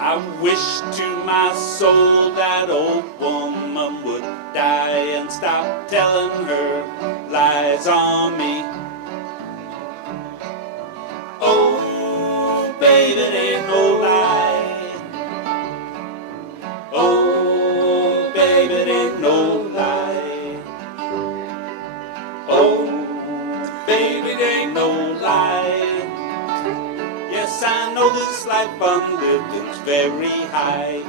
I wish to my soul that old woman would die and stop telling her lies on me. Oh, baby, it ain't no lie. Oh, baby, it ain't no lie. Oh, baby, it ain't no lie. Yes, I know this life I'm living's very high.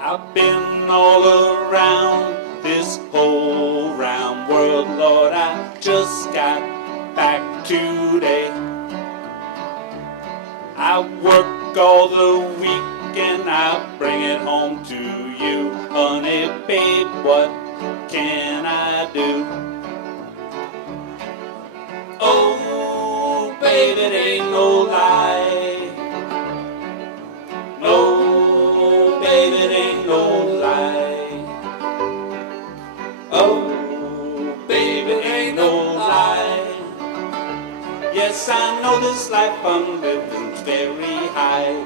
I've been all around this whole round world, Lord, I just got back today. I work all the week and I bring it home to you. Honey, babe, what can I do? Oh, babe, it ain't no lie. No, baby, it ain't no lie. Oh, baby, it ain't no lie. Yes, I know this life I'm living's very high.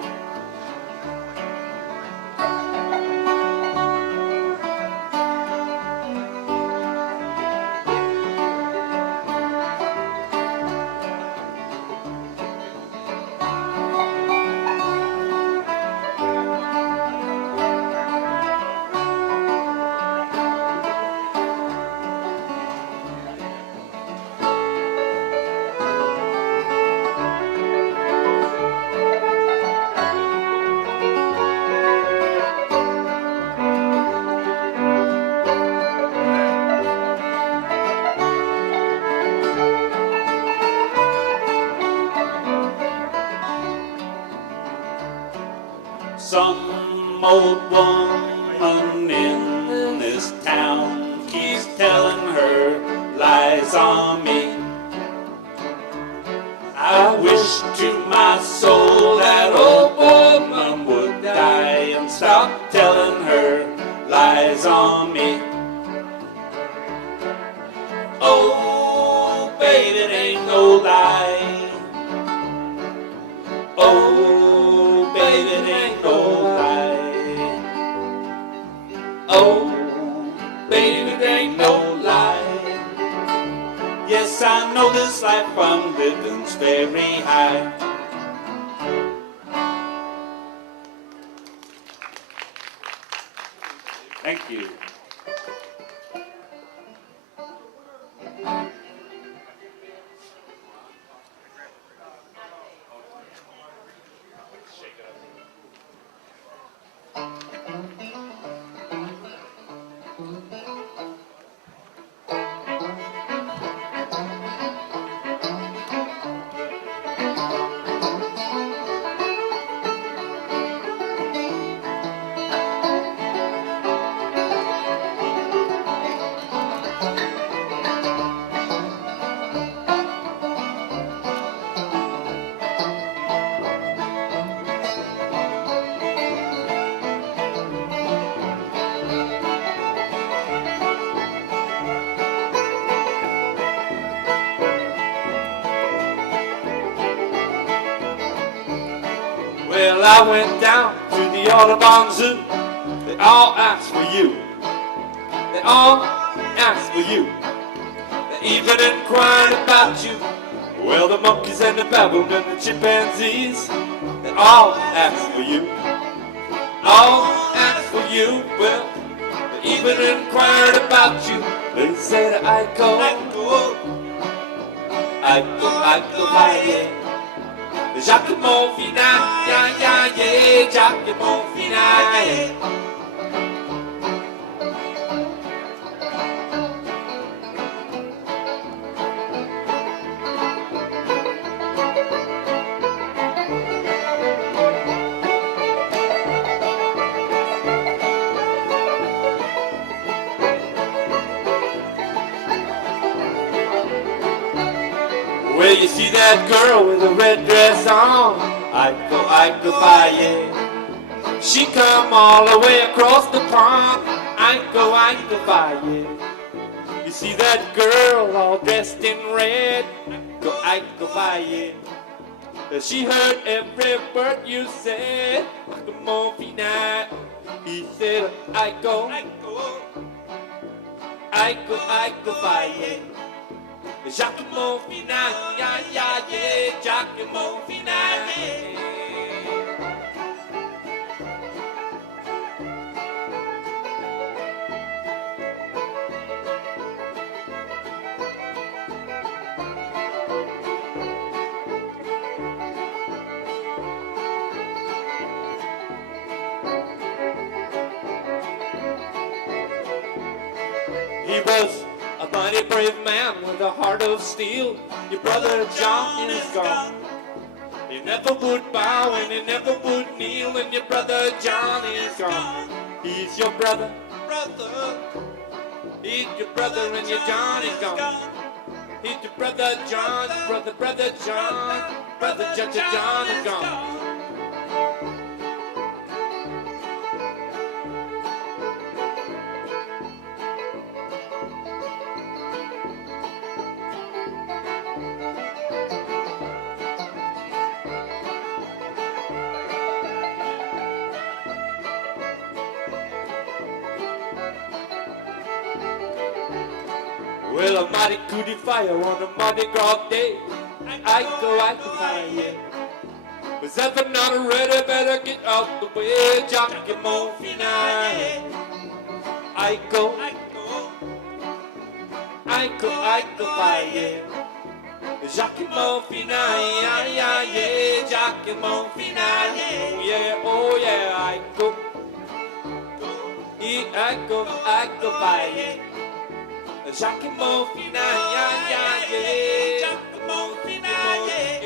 Some old woman in this town keeps telling her lies on me. I wish to my soul that old woman would die and stop telling her lies on me. Oh, baby, it ain't no lie. Oh, baby, it ain't no lie. Oh, baby, it ain't no lie. Yes, I know this life I'm living's very high. Thank you. Well, I went down to the Audubon Zoo. They all asked for you. They all asked for you. They even inquired about you. Well, the monkeys and the baboon and the chimpanzees, they all asked for you. All asked for you. Well, they even inquired about you. They said, Iko, Iko, Iko, yeah. Jacques Monfina, yeah, yeah, yeah, Giacomo Finale. Well, you see that girl with a red dress on? I go by, yeah. She come all the way across the pond. I go by, yeah. You see that girl all dressed in red? I go by, yeah. She heard every word you said. Come on, Pina. He said, I go by, yeah. Giacomo Finale, yeah, yeah, yeah, Giacomo Finale. He was a mighty brave man with a heart of steel. Your brother John is gone. He never would bow and he never would kneel. And your brother John is gone. He's your brother. He's your brother and your John is gone. He's your brother John, brother John, brother John is gone. Well, a mighty cootie fire on a Mardi Gras day. I go fire, yeah. Was ever not ready, better get out the way. Giacomo Finale. I go fire, yeah. Giacomo Finale, yeah, yeah, yeah. Giacomo Finale, oh yeah, I go fire, yeah. Giacomo Finale, yeah, yeah, yeah. Giacomo Finale,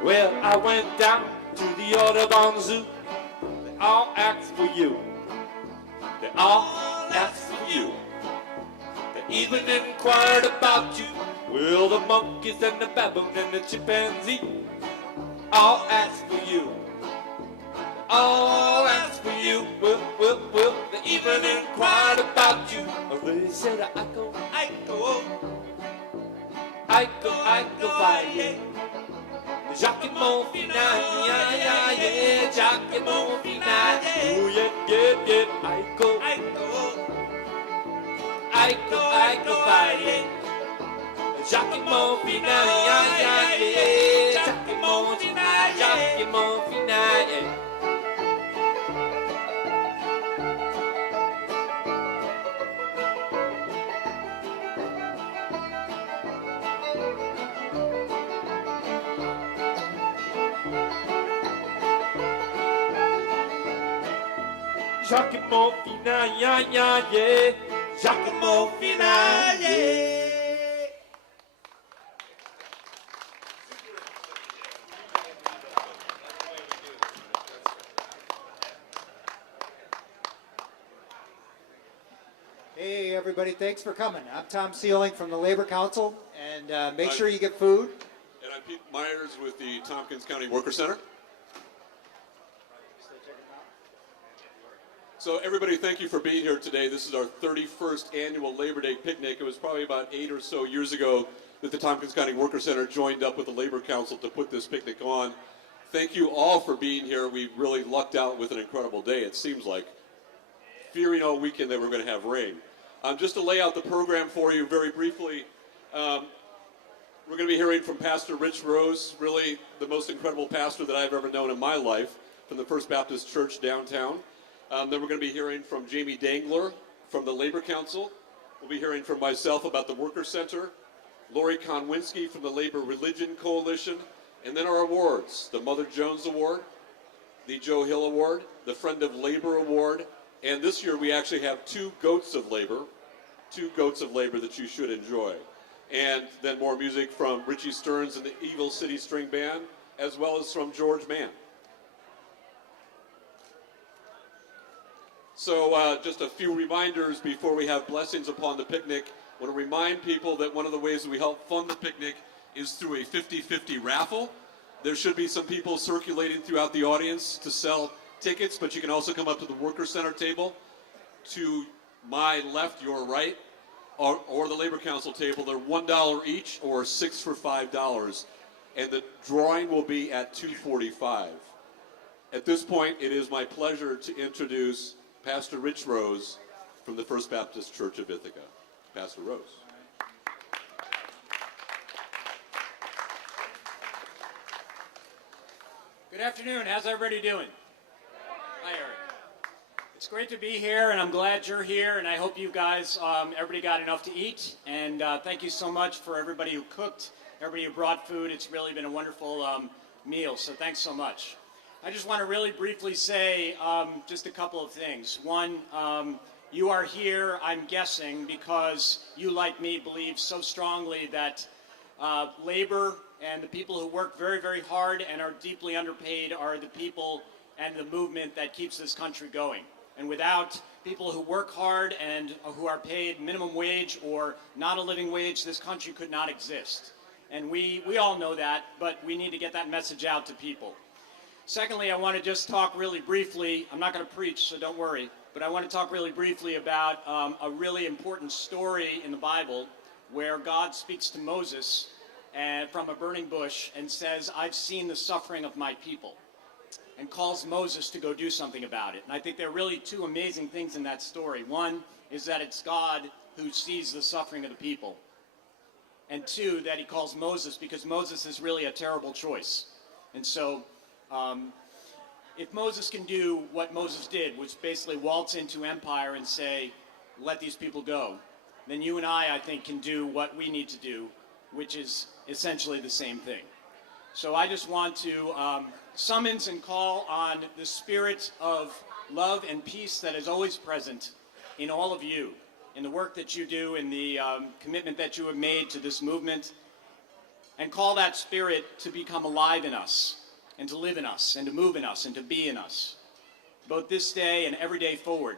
Well, I went down to the Audubon Zoo. They all asked for you. They all asked for you. They even inquired about you. Well, the monkeys and the baboon and the chimpanzee all asked for you. They all asked for you. Well, they even inquired about you. They said, I go by, yeah. Giacomo Finale, yeah, yeah, yeah, Giacomo Finale. Oh, yeah, yeah, yeah, I go by, yeah. Giacomo Finale, yeah, yeah, yeah, Giacomo Finale. Giacomo Finale, yeah, yeah, yeah. Giacomo Finale. Hey everybody, thanks for coming. I'm Tom Sealing from the Labor Council, and make sure you get food. And I'm Pete Myers with the Tompkins County Worker Center. So everybody, thank you for being here today. This is our 31st annual Labor Day picnic. It was probably about 8 or so years ago that the Tompkins County Worker Center joined up with the Labor Council to put this picnic on. Thank you all for being here. We really lucked out with an incredible day, it seems like. Fearing all weekend that we're going to have rain. Just to lay out the program for you very briefly, we're going to be hearing from Pastor Rich Rose, really the most incredible pastor that I've ever known in my life, from the First Baptist Church downtown. Then we're going to be hearing from Jamie Dangler from the Labor Council. We'll be hearing from myself about the Worker Center, Lori Konwinski from the Labor Religion Coalition, and then our awards, the Mother Jones Award, the Joe Hill Award, the Friend of Labor Award, and this year we actually have two goats of labor that you should enjoy. And then more music from Richie Stearns and the Evil City String Band, as well as from George Mann. So just a few reminders before we have blessings upon the picnic. I want to remind people that one of the ways that we help fund the picnic is through a 50-50 raffle. There should be some people circulating throughout the audience to sell tickets, but you can also come up to the Worker Center table to my left, your right, or the Labor Council table. They're $1 each or 6 for $5. And the drawing will be at 2:45. At this point, it is my pleasure to introduce Pastor Rich Rose from the First Baptist Church of Ithaca. Pastor Rose. Good afternoon. How's everybody doing? Hi, Eric. It's great to be here, and I'm glad you're here, and I hope you guys, everybody got enough to eat, and thank you so much for everybody who cooked, everybody who brought food. It's really been a wonderful meal, so thanks so much. I just want to really briefly say just a couple of things. One, you are here, I'm guessing, because you, like me, believe so strongly that labor and the people who work very, very hard and are deeply underpaid are the people and the movement that keeps this country going. And without people who work hard and who are paid minimum wage or not a living wage, this country could not exist. And we all know that, but we need to get that message out to people. Secondly, I want to just talk really briefly. I'm not going to preach, so don't worry. But I want to talk really briefly about a really important story in the Bible where God speaks to Moses from a burning bush and says, I've seen the suffering of my people, and calls Moses to go do something about it. And I think there are really two amazing things in that story. One is that it's God who sees the suffering of the people. And two, that he calls Moses because Moses is really a terrible choice. And so if Moses can do what Moses did, which basically waltz into empire and say, let these people go, then you and I think, can do what we need to do, which is essentially the same thing. So I just want to summons and call on the spirit of love and peace that is always present in all of you, in the work that you do, in the commitment that you have made to this movement, and call that spirit to become alive in us, and to live in us, and to move in us, and to be in us, both this day and every day forward,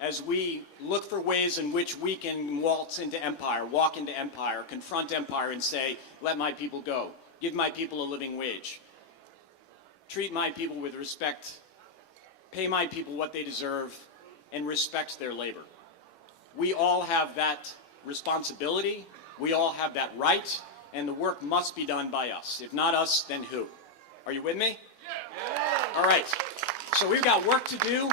as we look for ways in which we can waltz into empire, walk into empire, confront empire, and say, let my people go, give my people a living wage, treat my people with respect, pay my people what they deserve, and respect their labor. We all have that responsibility, we all have that right, and the work must be done by us. If not us, then who? Are you with me? Yeah. All right. So we've got work to do,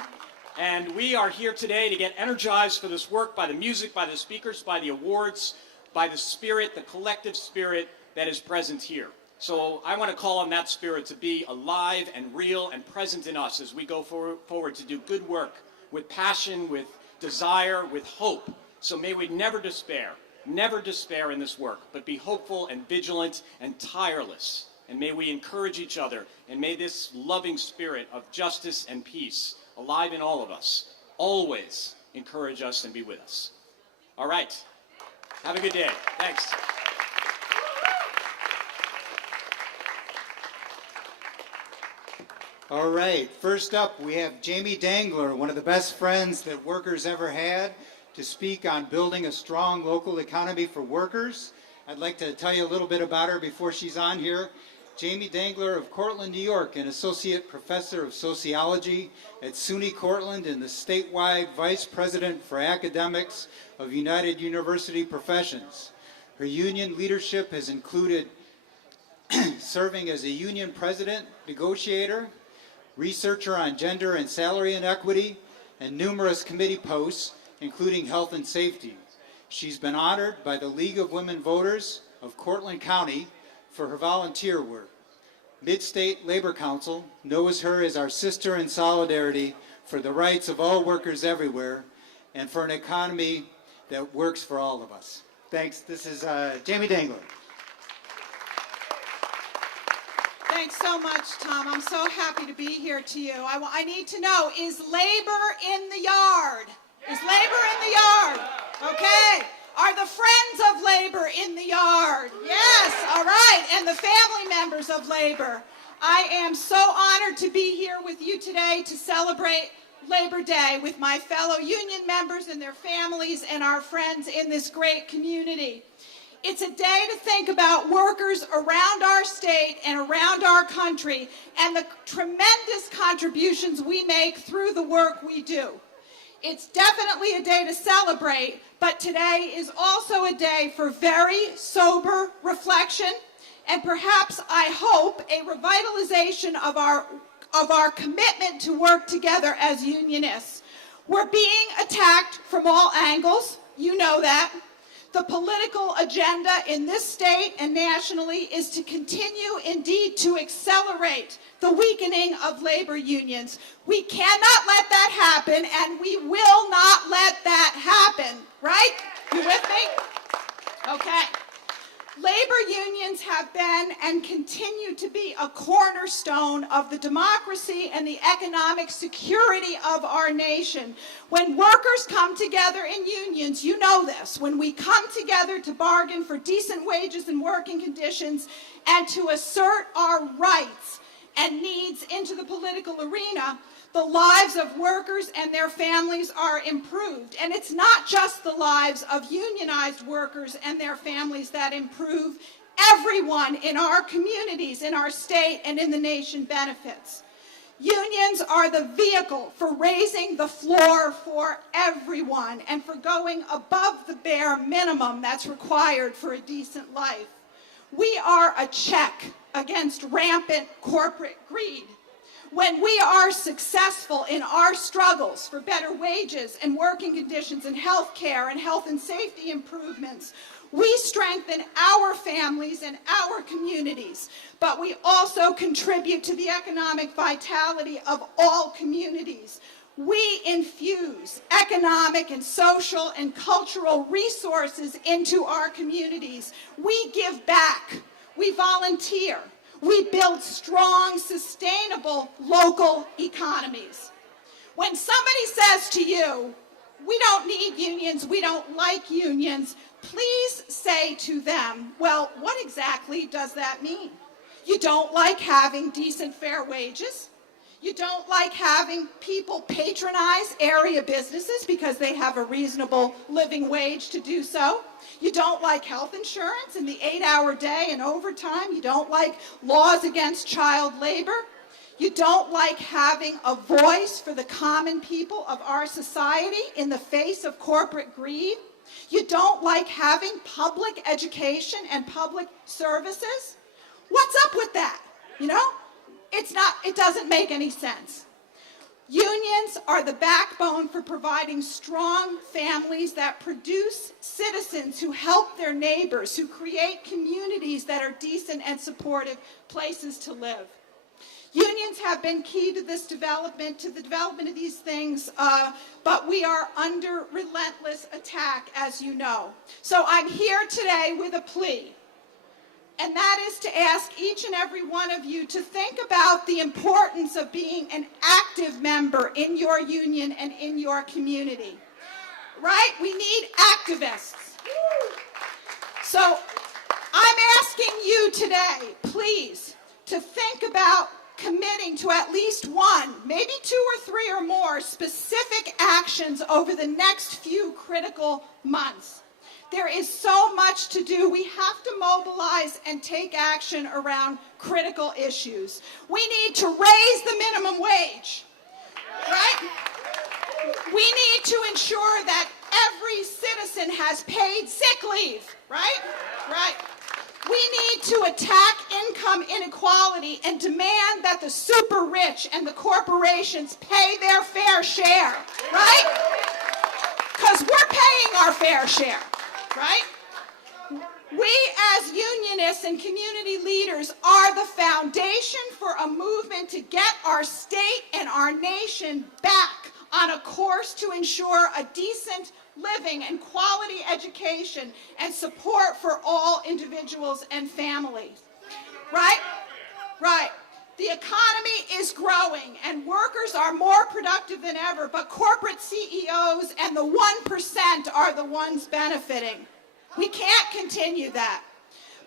and we are here today to get energized for this work by the music, by the speakers, by the awards, by the spirit, the collective spirit that is present here. So I want to call on that spirit to be alive and real and present in us as we go forward to do good work with passion, with desire, with hope. So may we never despair in this work, but be hopeful and vigilant and tireless. And may we encourage each other, and may this loving spirit of justice and peace, alive in all of us, always encourage us and be with us. All right. Have a good day. Thanks. All right, first up we have Jamie Dangler, one of the best friends that workers ever had, to speak on building a strong local economy for workers. I'd like to tell you a little bit about her before she's on here. Jamie Dangler of Cortland, New York, an associate professor of sociology at SUNY Cortland and the statewide vice president for academics of United University Professions. Her union leadership has included serving as a union president, negotiator, researcher on gender and salary inequity, and numerous committee posts, including health and safety. She's been honored by the League of Women Voters of Cortland County for her volunteer work. Mid-State Labor Council knows her as our sister in solidarity for the rights of all workers everywhere and for an economy that works for all of us. Thanks. This is Jamie Dangler. Thanks so much, Tom. I'm so happy to be here to you. I need to know, is labor in the yard? Is labor in the yard? Okay. Are the friends of labor in the yard? Yes. All right. And the family members of labor. I am so honored to be here with you today to celebrate Labor Day with my fellow union members and their families and our friends in this great community. It's a day to think about workers around our state and around our country and the tremendous contributions we make through the work we do. It's definitely a day to celebrate, but today is also a day for very sober reflection and perhaps, I hope, a revitalization of our commitment to work together as unionists. We're being attacked from all angles. You know that. The political agenda in this state and nationally is to continue, indeed, to accelerate the weakening of labor unions. We cannot let that happen, and we will not let that happen. Right? You with me? Okay. Labor unions have been and continue to be a cornerstone of the democracy and the economic security of our nation. When workers come together in unions, you know this, when we come together to bargain for decent wages and working conditions and to assert our rights and needs into the political arena, the lives of workers and their families are improved. And it's not just the lives of unionized workers and their families that improve. Everyone in our communities, in our state, and in the nation benefits. Unions are the vehicle for raising the floor for everyone and for going above the bare minimum that's required for a decent life. We are a check against rampant corporate greed. When we are successful in our struggles for better wages and working conditions and health care and health and safety improvements, we strengthen our families and our communities, but we also contribute to the economic vitality of all communities. We infuse economic and social and cultural resources into our communities. We give back. We volunteer. We build strong, sustainable local economies. When somebody says to you, we don't need unions, we don't like unions, please say to them, well, what exactly does that mean? You don't like having decent, fair wages? You don't like having people patronize area businesses because they have a reasonable living wage to do so? You don't like health insurance and the 8-hour day and overtime? You don't like laws against child labor? You don't like having a voice for the common people of our society in the face of corporate greed? You don't like having public education and public services? What's up with that? You know? It doesn't make any sense. Unions are the backbone for providing strong families that produce citizens who help their neighbors, who create communities that are decent and supportive places to live. Unions have been key to this development, to the development of these things, but we are under relentless attack, as you know. So I'm here today with a plea. And that is to ask each and every one of you to think about the importance of being an active member in your union and in your community. Right? We need activists. So I'm asking you today, please, to think about committing to at least one, maybe 2 or 3 or more specific actions over the next few critical months. There is so much to do. We have to mobilize and take action around critical issues. We need to raise the minimum wage, right? We need to ensure that every citizen has paid sick leave, right? Right. We need to attack income inequality and demand that the super rich and the corporations pay their fair share, right? Because because we're paying our fair share, right? We as unionists and community leaders are the foundation for a movement to get our state and our nation back on a course to ensure a decent living and quality education and support for all individuals and families. Right? Right. The economy is growing and workers are more productive than ever, but corporate CEOs and the 1% are the ones benefiting. We can't continue that.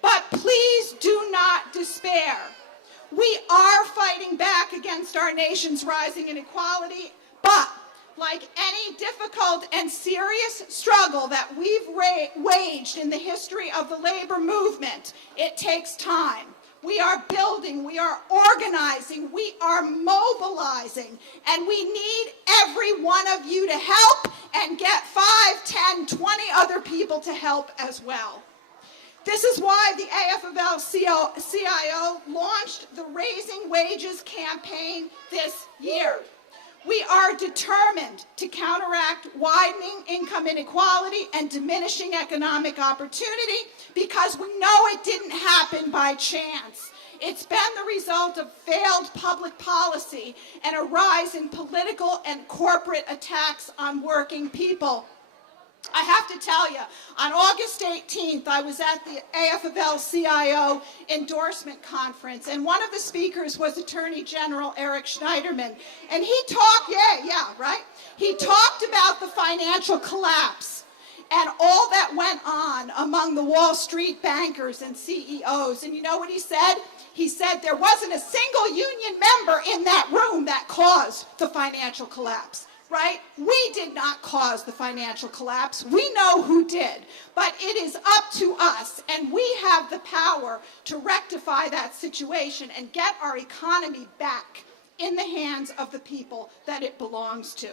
But please do not despair. We are fighting back against our nation's rising inequality, but like any difficult and serious struggle that we've waged in the history of the labor movement, it takes time. We are building, we are organizing, we are mobilizing, and we need every one of you to help and get 5, 10, 20 other people to help as well. This is why the AFL-CIO launched the Raising Wages campaign this year. We are determined to counteract widening income inequality and diminishing economic opportunity because we know it didn't happen by chance. It's been the result of failed public policy and a rise in political and corporate attacks on working people. I have to tell you, on August 18th, I was at the AFL-CIO endorsement conference, and one of the speakers was Attorney General Eric Schneiderman, and he talked, he talked about the financial collapse and all that went on among the Wall Street bankers and CEOs, and you know what he said? He said there wasn't a single union member in that room that caused the financial collapse. Right? We did not cause the financial collapse. We know who did. But it is up to us, and we have the power to rectify that situation and get our economy back in the hands of the people that it belongs to.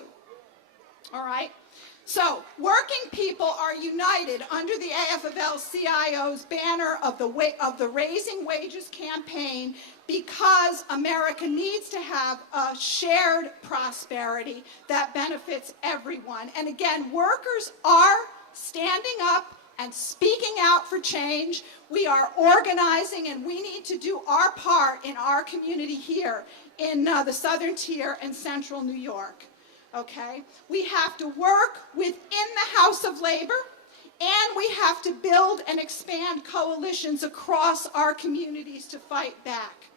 All right? So, working people are united under the AFL-CIO's banner of the Raising Wages campaign because America needs to have a shared prosperity that benefits everyone. And again, workers are standing up and speaking out for change. We are organizing, and we need to do our part in our community here in the Southern Tier and Central New York. Okay? We have to work within the House of Labor, and we have to build and expand coalitions across our communities to fight back.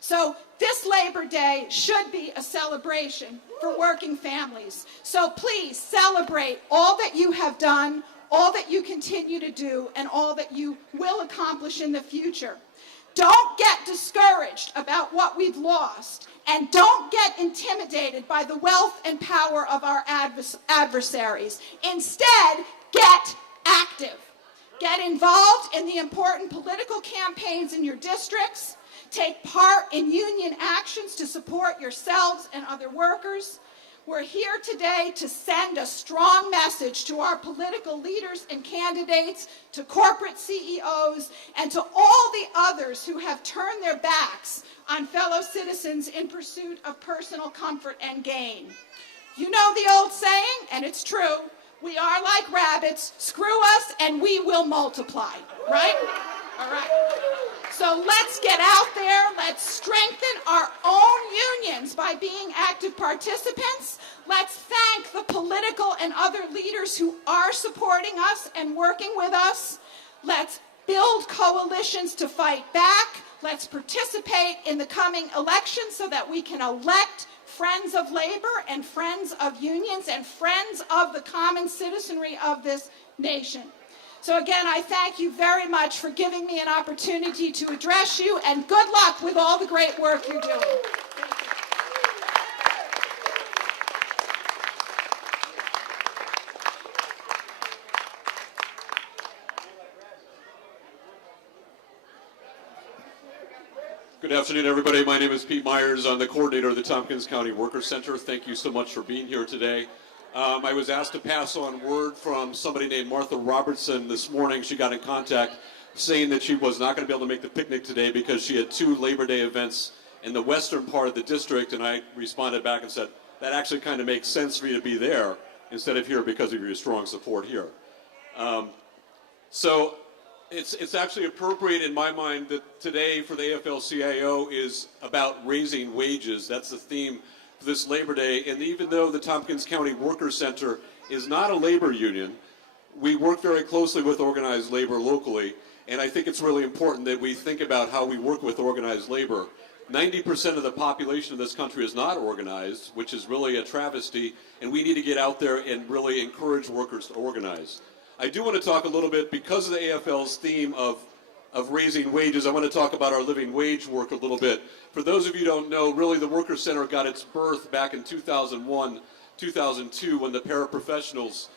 So this Labor Day should be a celebration for working families. So please celebrate all that you have done, all that you continue to do, and all that you will accomplish in the future. Don't get discouraged about what we've lost, and don't get intimidated by the wealth and power of our adversaries. Instead, get active. Get involved in the important political campaigns in your districts. Take part in union actions to support yourselves and other workers. We're here today to send a strong message to our political leaders and candidates, to corporate CEOs, and to all the others who have turned their backs on fellow citizens in pursuit of personal comfort and gain. You know the old saying, and it's true, we are like rabbits, screw us and we will multiply, right? All right. So let's get out there, let's strengthen our own unions by being active participants. Let's thank the political and other leaders who are supporting us and working with us. Let's build coalitions to fight back. Let's participate in the coming elections so that we can elect friends of labor and friends of unions and friends of the common citizenry of this nation. So again, I thank you very much for giving me an opportunity to address you, and good luck with all the great work you're doing. Good afternoon, everybody. My name is Pete Myers. I'm the coordinator of the Tompkins County Workers Center. Thank you so much for being here today. I was asked to pass on word from somebody named Martha Robertson this morning. She got in contact saying that she was not going to be able to make the picnic today because she had 2 Labor Day events in the western part of the district, and I responded back and said, that actually kind of makes sense for you to be there instead of here because of your strong support here. So it's actually appropriate in my mind that today for the AFL-CIO is about raising wages. That's the theme for this Labor Day. And even though the Tompkins County Workers Center is not a labor union, we work very closely with organized labor locally. And I think it's really important that we think about how we work with organized labor. 90% of the population of this country is not organized, which is really a travesty, and we need to get out there and really encourage workers to organize. I do want to talk a little bit, because of the AFL's theme of raising wages, I want to talk about our living wage work a little bit. For those of you who don't know, really the Workers Center got its birth back in 2001, 2002, when the paraprofessionals,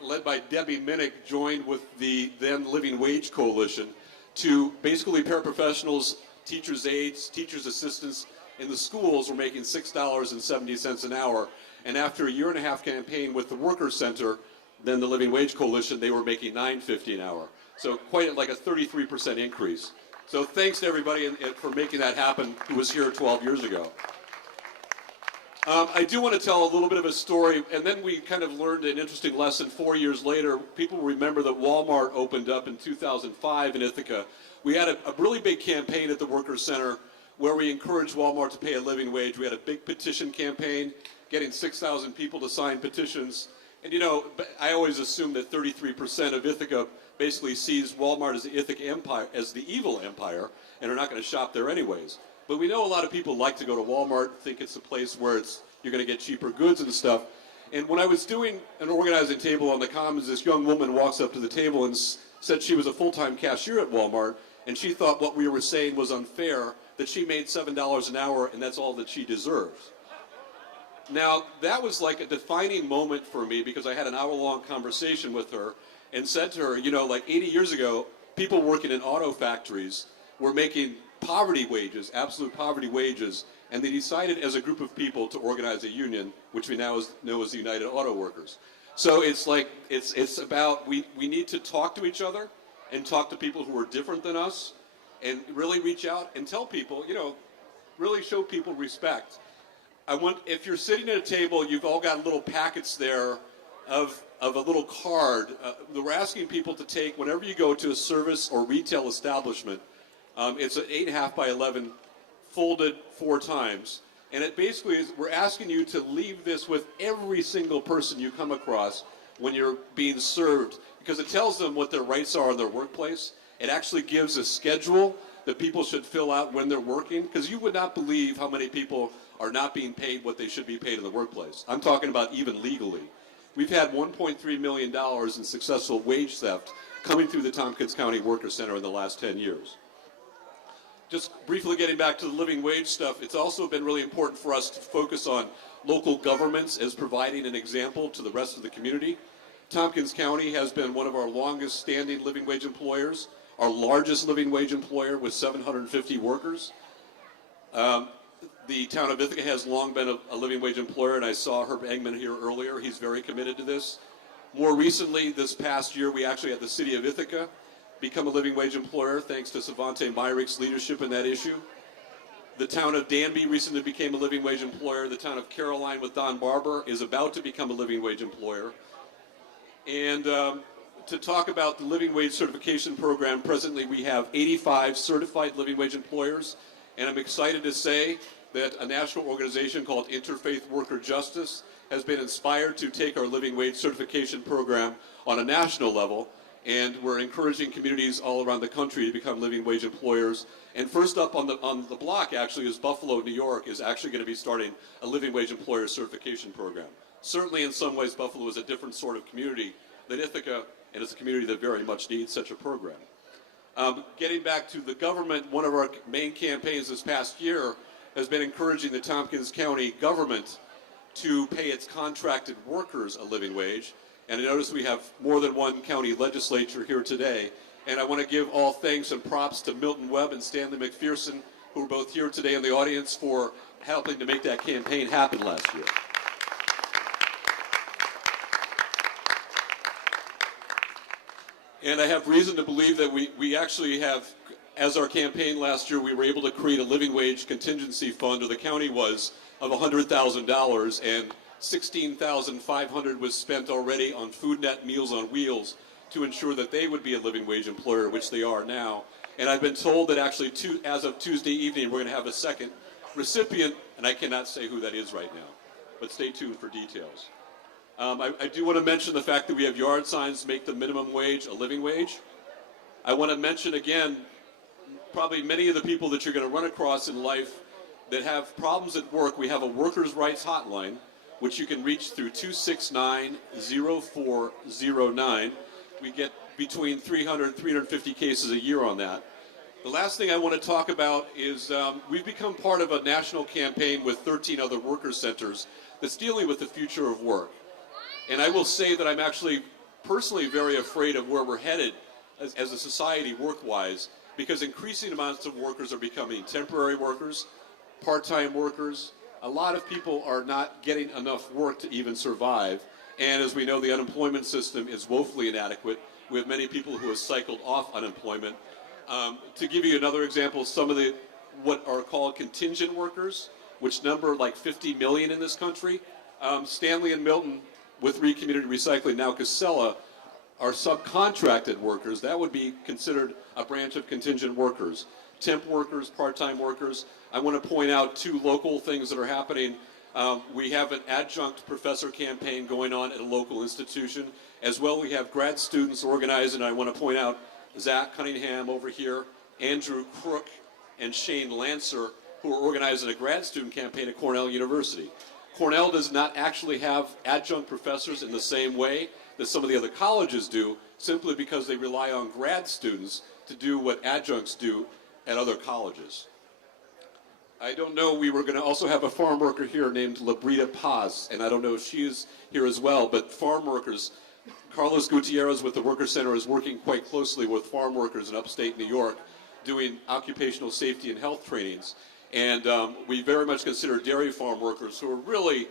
led by Debbie Minnick, joined with the then Living Wage Coalition to basically paraprofessionals, teachers' aides, teachers' assistants in the schools were making $6.70 an hour. And after a year-and-a-half campaign with the Workers Center, then the Living Wage Coalition, they were making $9.50 an hour. So quite like a 33% increase. So thanks to everybody for making that happen who was here 12 years ago. I do want to tell a little bit of a story, and then we kind of learned an interesting lesson 4 years later. People remember that Walmart opened up in 2005 in Ithaca. We had a really big campaign at the Workers Center where we encouraged Walmart to pay a living wage. We had a big petition campaign, getting 6,000 people to sign petitions. And you know, I always assume that 33% of Ithaca basically sees Walmart as the Ithaca empire, as the evil empire, and are not going to shop there anyways. But we know a lot of people like to go to Walmart, think it's a place where you're going to get cheaper goods and stuff. And when I was doing an organizing table on the Commons, this young woman walks up to the table and said she was a full-time cashier at Walmart, and she thought what we were saying was unfair, that she made $7 an hour and that's all that she deserves. Now, that was like a defining moment for me, because I had an hour-long conversation with her and said to her, you know, like 80 years ago, people working in auto factories were making poverty wages, absolute poverty wages, and they decided as a group of people to organize a union, which we now know as the United Auto Workers. So it's like, it's about, we need to talk to each other and talk to people who are different than us and really reach out and tell people, you know, really show people respect. If you're sitting at a table, you've all got little packets there of a little card. We're asking people to take, whenever you go to a service or retail establishment, it's an 8.5 by 11 folded 4 times. And it basically is, we're asking you to leave this with every single person you come across when you're being served, because it tells them what their rights are in their workplace. It actually gives a schedule that people should fill out when they're working, because you would not believe how many people are not being paid what they should be paid in the workplace. I'm talking about even legally. We've had $1.3 million in successful wage theft coming through the Tompkins County Workers Center in the last 10 years. Just briefly getting back to the living wage stuff, it's also been really important for us to focus on local governments as providing an example to the rest of the community. Tompkins County has been one of our longest standing living wage employers, our largest living wage employer with 750 workers. The town of Ithaca has long been a living wage employer, and I saw Herb Engman here earlier. He's very committed to this. More recently, this past year, we actually had the city of Ithaca become a living wage employer thanks to Savante Myrick's leadership in that issue. The town of Danby recently became a living wage employer. The town of Caroline with Don Barber is about to become a living wage employer. And to talk about the living wage certification program, presently we have 85 certified living wage employers, and I'm excited to say that a national organization called Interfaith Worker Justice has been inspired to take our living wage certification program on a national level, and we're encouraging communities all around the country to become living wage employers. And first up on the block actually is Buffalo, New York, is actually going to be starting a living wage employer certification program. Certainly in some ways Buffalo is a different sort of community than Ithaca, and it's a community that very much needs such a program. Getting back to the government, one of our main campaigns this past year has been encouraging the Tompkins County government to pay its contracted workers a living wage. And I notice we have more than one county legislature here today. And I want to give all thanks and props to Milton Webb and Stanley McPherson, who are both here today in the audience, for helping to make that campaign happen last year. And I have reason to believe that we actually have, as our campaign last year, we were able to create a living wage contingency fund, or the county was, of $100,000, and 16,500 was spent already on FoodNet Meals on Wheels to ensure that they would be a living wage employer, which they are now. And I've been told that actually as of Tuesday evening, we're going to have a second recipient, and I cannot say who that is right now, but stay tuned for details. I do want to mention the fact that we have yard signs make the minimum wage a living wage. I want to mention again, probably many of the people that you're going to run across in life that have problems at work, we have a workers' rights hotline, which you can reach through 269-0409. We get between 300 and 350 cases a year on that. The last thing I want to talk about is we've become part of a national campaign with 13 other worker centers that's dealing with the future of work. And I will say that I'm actually personally very afraid of where we're headed as a society work-wise, because increasing amounts of workers are becoming temporary workers, part-time workers. A lot of people are not getting enough work to even survive. And as we know, the unemployment system is woefully inadequate. We have many people who have cycled off unemployment. To give you another example, some of what are called contingent workers, which number like 50 million in this country, Stanley and Milton with Community Recycling, now Casella, are subcontracted workers. That would be considered a branch of contingent workers. Temp workers, part-time workers. I want to point out two local things that are happening. We have an adjunct professor campaign going on at a local institution. As well, we have grad students organized, and I want to point out Zach Cunningham over here, Andrew Crook, and Shane Lancer, who are organizing a grad student campaign at Cornell University. Cornell does not actually have adjunct professors in the same way that some of the other colleges do, simply because they rely on grad students to do what adjuncts do at other colleges. I don't know, we were going to also have a farm worker here named Labrita Paz, and I don't know if she is here as well, but farm workers, Carlos Gutierrez with the Worker Center is working quite closely with farm workers in upstate New York, doing occupational safety and health trainings. And we very much consider dairy farm workers, who are really,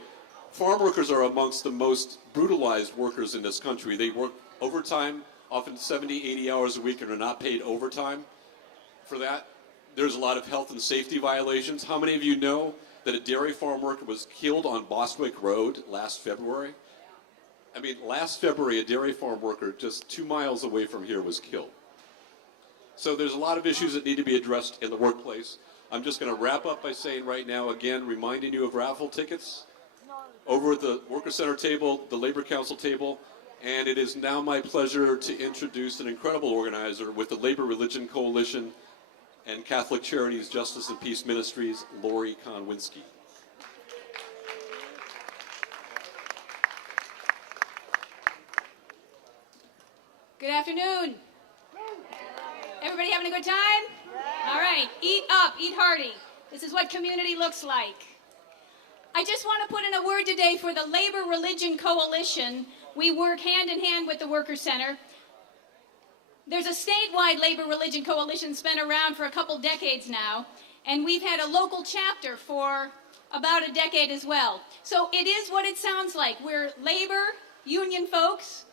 farm workers are amongst the most brutalized workers in this country. They work overtime, often 70, 80 hours a week, and are not paid overtime for that. There's a lot of health and safety violations. How many of you know that a dairy farm worker was killed on Bostwick Road last February? I mean, last February, a dairy farm worker just 2 miles away from here was killed. So there's a lot of issues that need to be addressed in the workplace. I'm just going to wrap up by saying right now, again, reminding you of raffle tickets over at the Worker Center table, the Labor Council table, and it is now my pleasure to introduce an incredible organizer with the Labor Religion Coalition and Catholic Charities Justice and Peace Ministries, Lori Konwinski. Good afternoon. Everybody having a good time? All right, eat up, eat hearty. This is what community looks like. I just want to put in a word today for the Labor Religion Coalition. We work hand in hand with the Worker Center. There's a statewide Labor Religion Coalition that's been around for a couple decades now, and we've had a local chapter for about a decade as well. So it is what it sounds like. We're labor, union folks,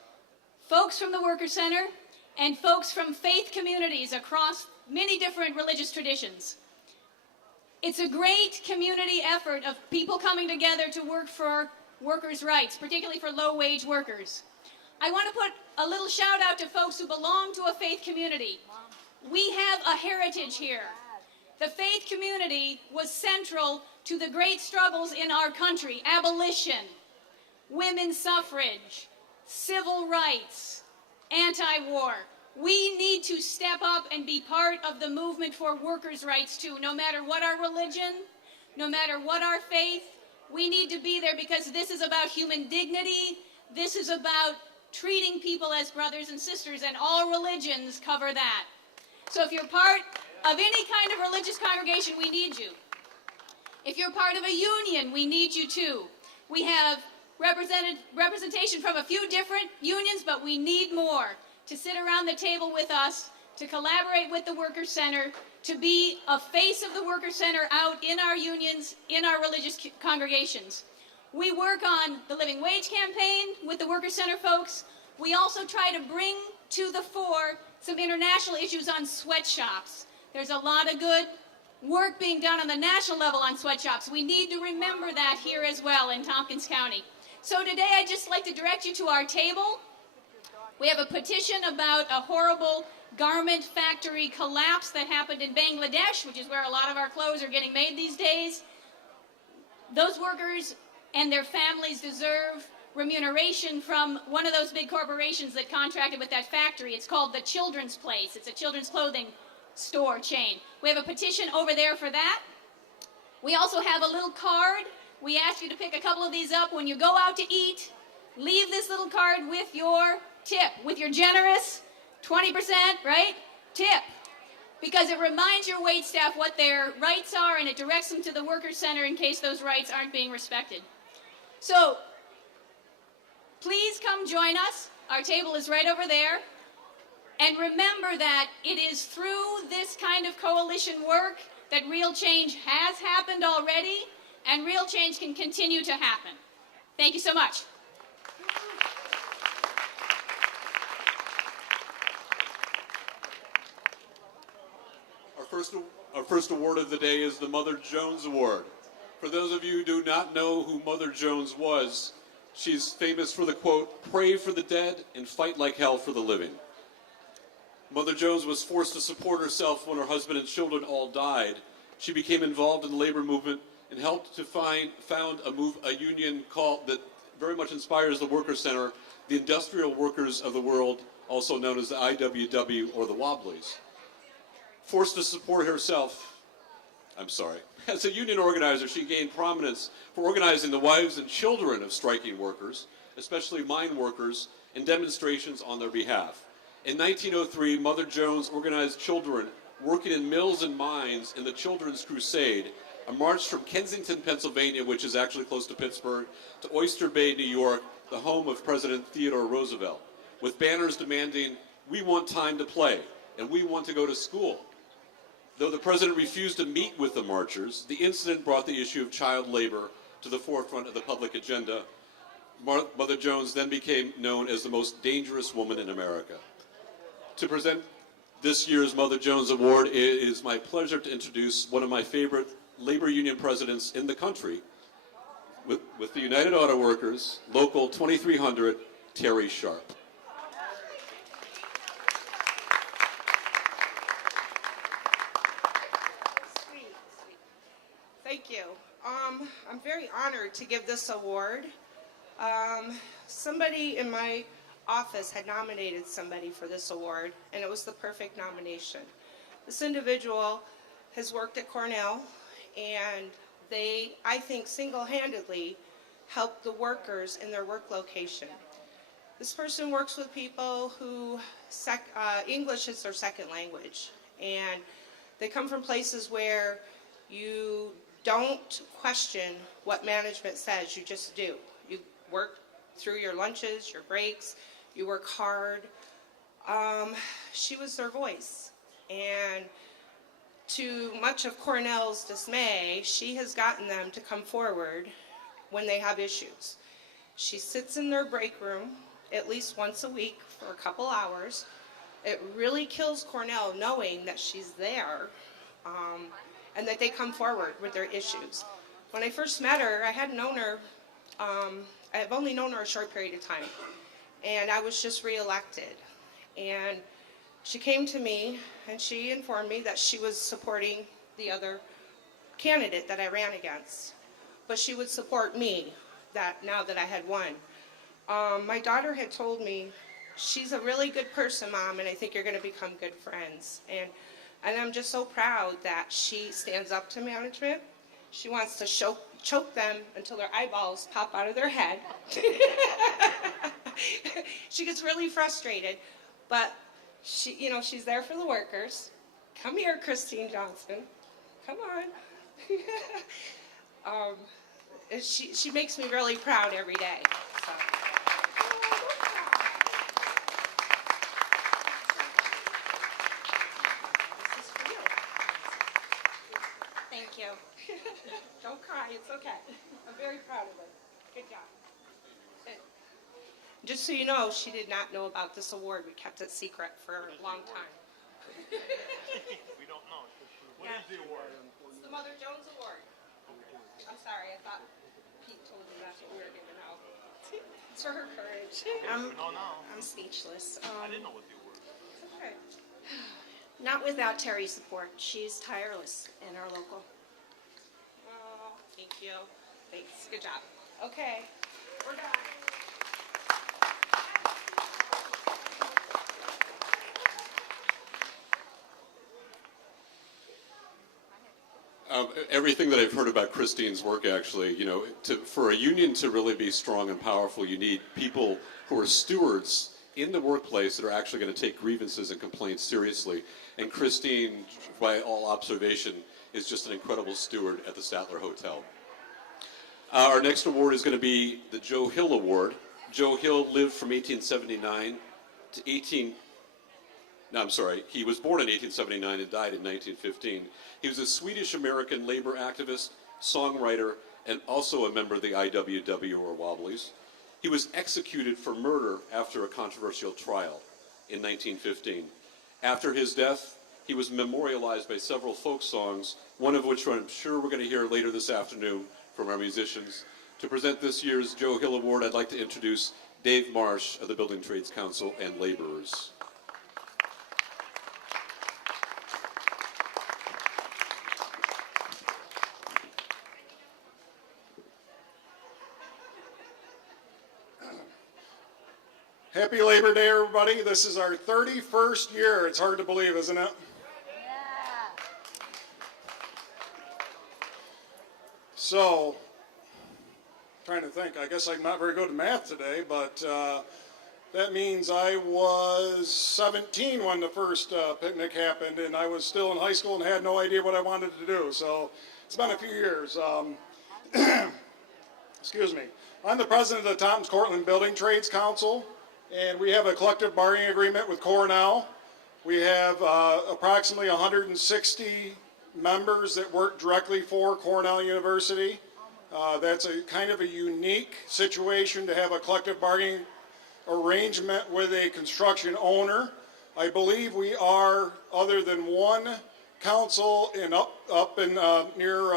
folks from the Worker Center, and folks from faith communities across many different religious traditions. It's a great community effort of people coming together to work for workers' rights, particularly for low-wage workers. I want to put a little shout out to folks who belong to a faith community. We have a heritage here. The faith community was central to the great struggles in our country: abolition, women's suffrage, civil rights, anti-war. We need to step up and be part of the movement for workers' rights too. No matter what our religion, no matter what our faith, we need to be there, because this is about human dignity. This is about treating people as brothers and sisters, and all religions cover that. So if you're part of any kind of religious congregation, we need you. If you're part of a union, we need you too. We have representation from a few different unions, but we need more to sit around the table with us, to collaborate with the Worker Center, to be a face of the Worker Center out in our unions, in our religious congregations. We work on the Living Wage campaign with the Worker Center folks. We also try to bring to the fore some international issues on sweatshops. There's a lot of good work being done on the national level on sweatshops. We need to remember that here as well in Tompkins County. So today I'd just like to direct you to our table. We have a petition about a horrible garment factory collapse that happened in Bangladesh, which is where a lot of our clothes are getting made these days. Those workers and their families deserve remuneration from one of those big corporations that contracted with that factory. It's called The Children's Place. It's a children's clothing store chain. We have a petition over there for that. We also have a little card. We ask you to pick a couple of these up when you go out to eat. Leave this little card with your tip, with your generous 20%, right? Tip. Because it reminds your wait staff what their rights are and it directs them to the Workers' Center in case those rights aren't being respected. So, please come join us. Our table is right over there. And remember that it is through this kind of coalition work that real change has happened already and real change can continue to happen. Thank you so much. Our first award of the day is the Mother Jones Award. For those of you who do not know who Mother Jones was, she's famous for the quote, "Pray for the dead and fight like hell for the living." Mother Jones was forced to support herself when her husband and children all died. She became involved in the labor movement and helped to found a union called that very much inspires the Workers' Center, the Industrial Workers of the World, also known as the IWW or the Wobblies. Forced to support herself, as a union organizer, she gained prominence for organizing the wives and children of striking workers, especially mine workers, in demonstrations on their behalf. In 1903, Mother Jones organized children working in mills and mines in the Children's Crusade, a march from Kensington, Pennsylvania, which is actually close to Pittsburgh, to Oyster Bay, New York, the home of President Theodore Roosevelt, with banners demanding, "We want time to play, and we want to go to school." Though the president refused to meet with the marchers, the incident brought the issue of child labor to the forefront of the public agenda. Mother Jones then became known as the most dangerous woman in America. To present this year's Mother Jones Award, it is my pleasure to introduce one of my favorite labor union presidents in the country, with the United Auto Workers, Local 2300, Terry Sharp. Thank you. I'm very honored to give this award. Somebody in my office had nominated somebody for this award, and it was the perfect nomination. This individual has worked at Cornell, and they, I think, single-handedly helped the workers in their work location. This person works with people who English is their second language, and they come from places where you don't question what management says, you just do. You work through your lunches, your breaks, you work hard. She was their voice, and to much of Cornell's dismay, she has gotten them to come forward when they have issues. She sits in their break room at least once a week for a couple hours. It really kills Cornell knowing that she's there, and that they come forward with their issues. When I first met her, I hadn't known her, I've only known her a short period of time, and I was just reelected. And she came to me and she informed me that she was supporting the other candidate that I ran against, but she would support me now that I had won. My daughter had told me, "She's a really good person, Mom, and I think you're going to become good friends." And I'm just so proud that she stands up to management. She wants to choke them until their eyeballs pop out of their head. She gets really frustrated, but she's there for the workers. Come here, Christine Johnson. Come on. She makes me really proud every day. So. Thank you. Don't cry, it's okay. I'm very proud of her. Good job. Just so you know, she did not know about this award. We kept it secret for a long time. We don't know. What is the award? It's the Mother Jones Award. I'm sorry, I thought Pete told you that's what we were giving out. It's for her courage. I'm speechless. I didn't know what the award was. Okay. Not without Terry's support. She's tireless in our local. Oh, thank you. Thanks. Good job. Okay, we're done. Everything that I've heard about Christine's work, actually, you know, for a union to really be strong and powerful, you need people who are stewards in the workplace that are actually going to take grievances and complaints seriously. And Christine, by all observation, is just an incredible steward at the Statler Hotel. Our next award is going to be the Joe Hill Award. Joe Hill lived from 1879 to he was born in 1879 and died in 1915. He was a Swedish-American labor activist, songwriter, and also a member of the IWW, or Wobblies. He was executed for murder after a controversial trial in 1915. After his death, he was memorialized by several folk songs, one of which I'm sure we're going to hear later this afternoon from our musicians. To present this year's Joe Hill Award, I'd like to introduce Dave Marsh of the Building Trades Council and Laborers. Happy Labor Day, everybody. This is our 31st year. It's hard to believe, isn't it? Yeah. So, trying to think. I guess I'm not very good at math today, but that means I was 17 when the first picnic happened, and I was still in high school and had no idea what I wanted to do. So, it's been a few years. Excuse me. I'm the president of the Tompkins-Cortland Building Trades Council. And we have a collective bargaining agreement with Cornell. We have approximately 160 members that work directly for Cornell University. That's a kind of a unique situation to have a collective bargaining arrangement with a construction owner. I believe we are, other than one council in up in near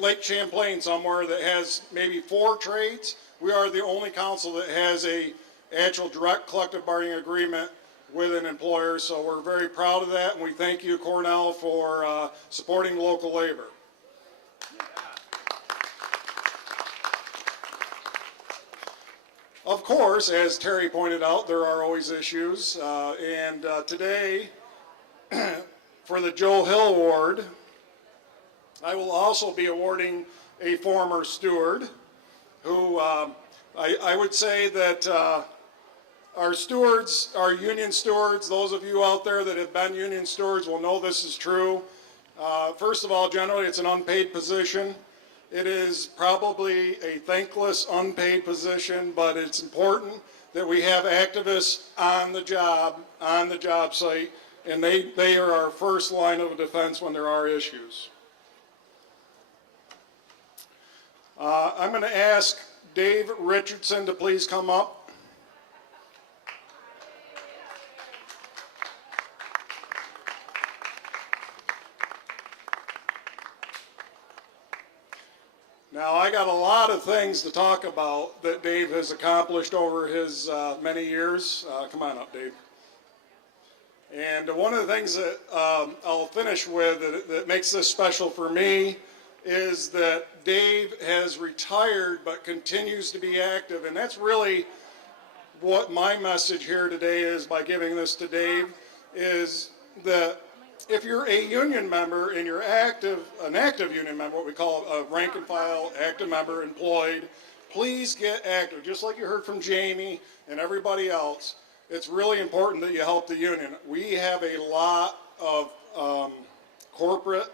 Lake Champlain somewhere that has maybe 4 trades. We are the only council that has a actual direct collective bargaining agreement with an employer, so we're very proud of that, and we thank you, Cornell, for supporting local labor. Of course, as Terry pointed out, there are always issues, and today, for the Joe Hill Award, I will also be awarding a former steward who I would say that our stewards, our union stewards, those of you out there that have been union stewards will know this is true. First of all, generally it's an unpaid position. It is probably a thankless unpaid position, but it's important that we have activists on the job site, and they are our first line of defense when there are issues. I'm going to ask Dave Richardson to please come up. Now, I got a lot of things to talk about that Dave has accomplished over his many years. Come on up, Dave. And one of the things that I'll finish with that makes this special for me is that Dave has retired but continues to be active, and that's really what my message here today is by giving this to Dave, is that if you're a union member and you're an active union member, what we call a rank and file active member employed, please get active. Just like you heard from Jamie and everybody else, it's really important that you help the union. We have a lot of corporate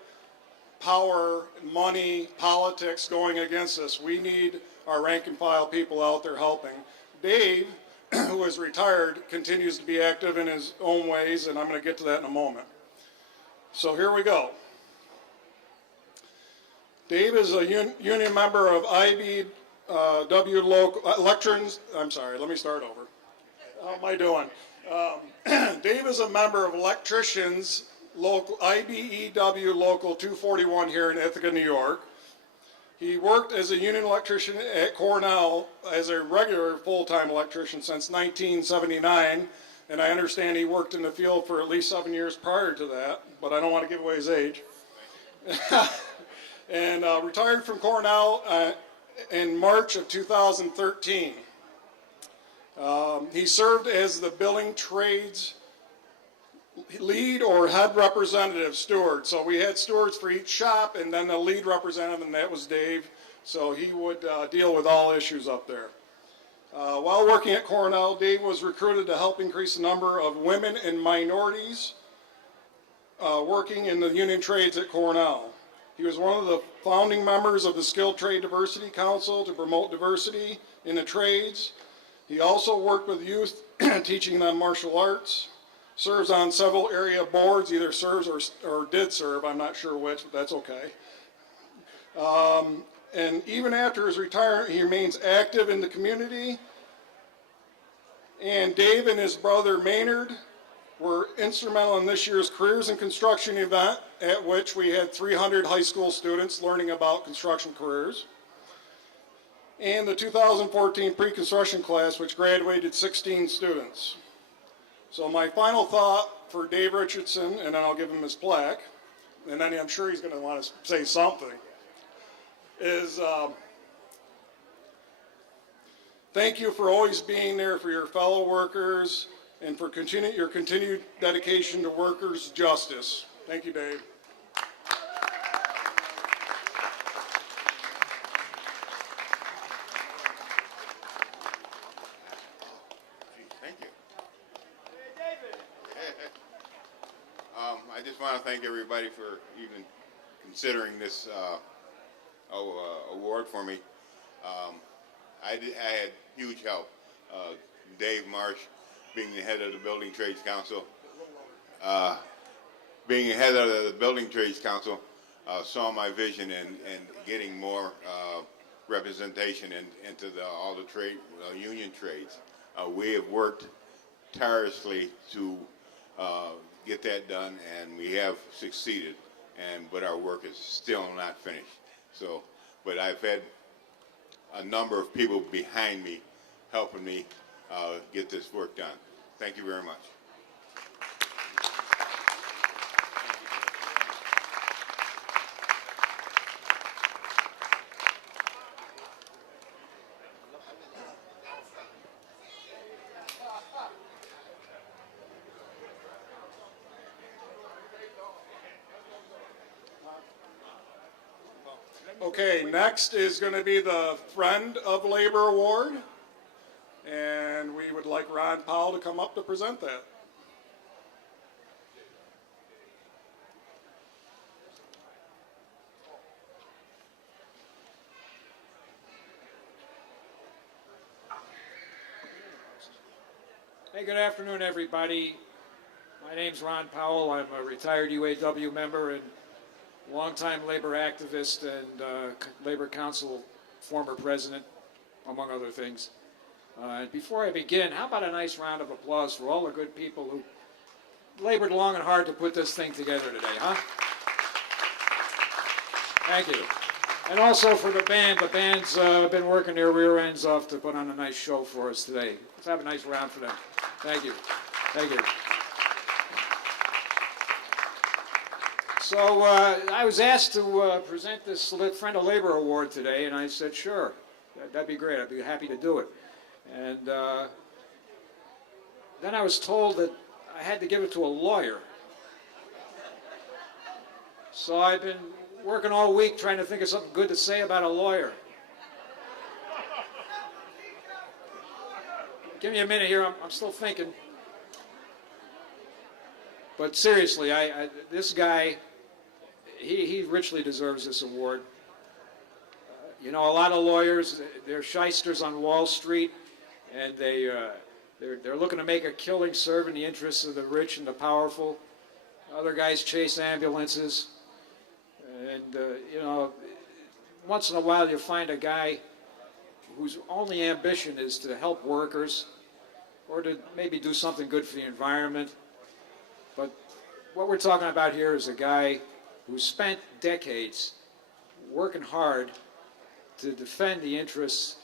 power, money, politics going against us. We need our rank and file people out there helping. Dave, who is retired, continues to be active in his own ways, and I'm going to get to that in a moment. So here we go. Dave is a union member of IBW local electrons. I'm sorry, let me start over. How am I doing? Dave is a member of electricians, local IBEW Local 241 here in Ithaca, New York. He worked as a union electrician at Cornell as a regular full-time electrician since 1979, and I understand he worked in the field for at least 7 years prior to that, but I don't want to give away his age. And retired from Cornell in March of 2013. He served as the building trades lead or head representative steward. So we had stewards for each shop and then the lead representative, and that was Dave. So he would deal with all issues up there. While working at Cornell, Dave was recruited to help increase the number of women and minorities working in the union trades at Cornell. He was one of the founding members of the Skilled Trade Diversity Council to promote diversity in the trades. He also worked with youth teaching them martial arts, serves on several area boards, either serves or did serve, I'm not sure which, but that's okay. And even after his retirement, he remains active in the community. And Dave and his brother Maynard were instrumental in this year's Careers in Construction event, at which we had 300 high school students learning about construction careers. And the 2014 pre-construction class, which graduated 16 students. So my final thought for Dave Richardson, and then I'll give him his plaque, and then I'm sure he's going to want to say something, is thank you for always being there for your fellow workers and for your continued dedication to workers' justice. Thank you, Dave. Thank you. I just want to thank everybody for even considering this award for me. I had huge help. Dave Marsh, being the head of the Building Trades Council, saw my vision in getting more representation into all the union trades. We have worked tirelessly to get that done, and we have succeeded. But our work is still not finished. So, but I've had a number of people behind me helping me get this work done. Thank you very much. Okay, next is going to be the Friend of Labor Award, and we would like Ron Powell to come up to present that. Hey, good afternoon, everybody. My name's Ron Powell. I'm a retired UAW member and longtime labor activist and Labor Council former president, among other things. Before I begin, how about a nice round of applause for all the good people who labored long and hard to put this thing together today, huh? Thank you. And also for the band. The band's been working their rear ends off to put on a nice show for us today. Let's have a nice round for them. Thank you. Thank you. So I was asked to present this Friend of Labor Award today, and I said, sure, that'd be great. I'd be happy to do it. And then I was told that I had to give it to a lawyer. So I've been working all week trying to think of something good to say about a lawyer. Give me a minute here. I'm still thinking. But seriously, this guy, he richly deserves this award. You know, a lot of lawyers, they're shysters on Wall Street, and they're looking to make a killing serving the interests of the rich and the powerful. Other guys chase ambulances, and you know, once in a while you find a guy whose only ambition is to help workers or to maybe do something good for the environment. But what we're talking about here is a guy who spent decades working hard to defend the interests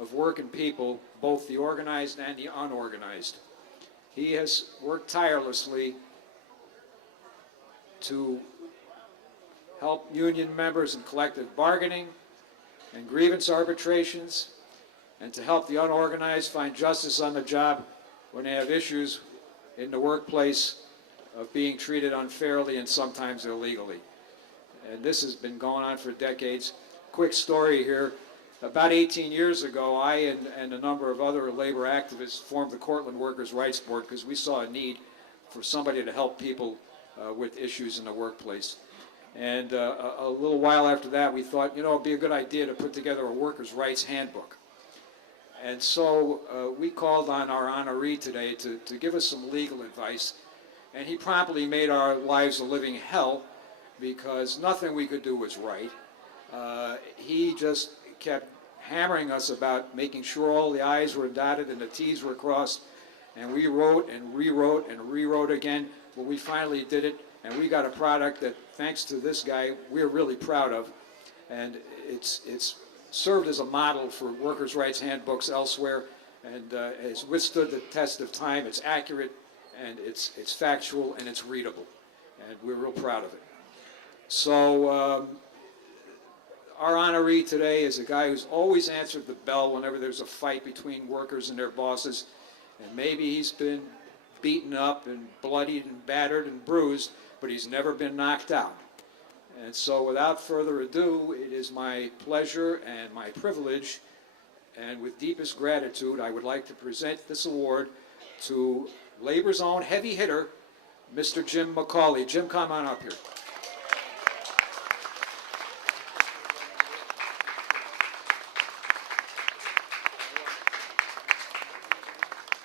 of working people, both the organized and the unorganized. He has worked tirelessly to help union members in collective bargaining and grievance arbitrations, and to help the unorganized find justice on the job when they have issues in the workplace of being treated unfairly and sometimes illegally. And this has been going on for decades. Quick story here. About 18 years ago, I and a number of other labor activists formed the Cortland Workers' Rights Board because we saw a need for somebody to help people with issues in the workplace. And a little while after that, we thought, you know, it'd be a good idea to put together a workers' rights handbook. And so we called on our honoree today to give us some legal advice. And he promptly made our lives a living hell because nothing we could do was right. He just kept hammering us about making sure all the I's were dotted and the T's were crossed. And we wrote and rewrote and rewrote again. Well, we finally did it, and we got a product that, thanks to this guy, we're really proud of. And it's served as a model for workers' rights handbooks elsewhere, and has withstood the test of time. It's accurate, and it's factual, and it's readable. And we're real proud of it. So our honoree today is a guy who's always answered the bell whenever there's a fight between workers and their bosses. And maybe he's been beaten up and bloodied and battered and bruised, but he's never been knocked out. And so without further ado, it is my pleasure and my privilege, and with deepest gratitude, I would like to present this award to labor's own heavy hitter, Mr. Jim McCauley. Jim, come on up here.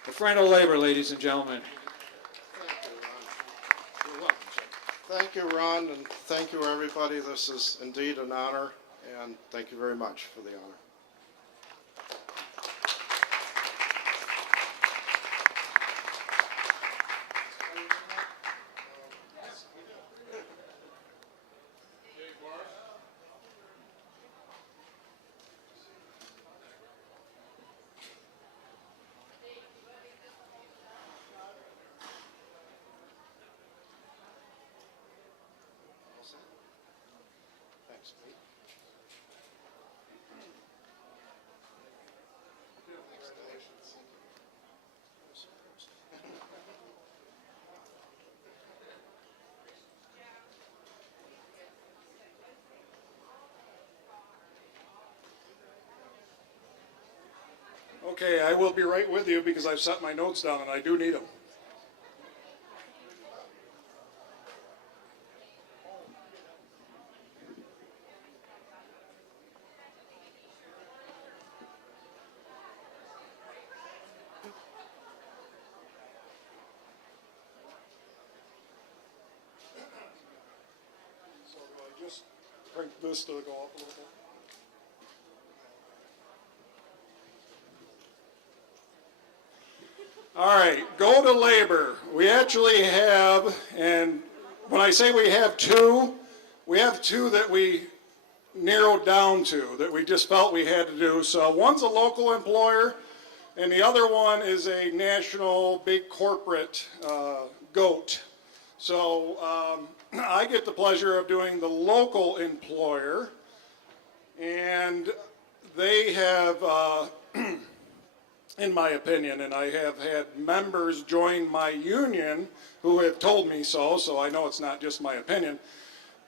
A friend of labor, ladies and gentlemen. Thank you, Ron, and thank you, everybody. This is indeed an honor, and thank you very much for the honor. Okay, I will be right with you because I've set my notes down and I do need them. So do I just crank this to go up a little bit? All right, go to labor. We actually have, and when I say we have two that we narrowed down to, that we just felt we had to do. So one's a local employer, and the other one is a national big corporate GOAT. So I get the pleasure of doing the local employer, and they have in my opinion, and I have had members join my union who have told me so I know it's not just my opinion.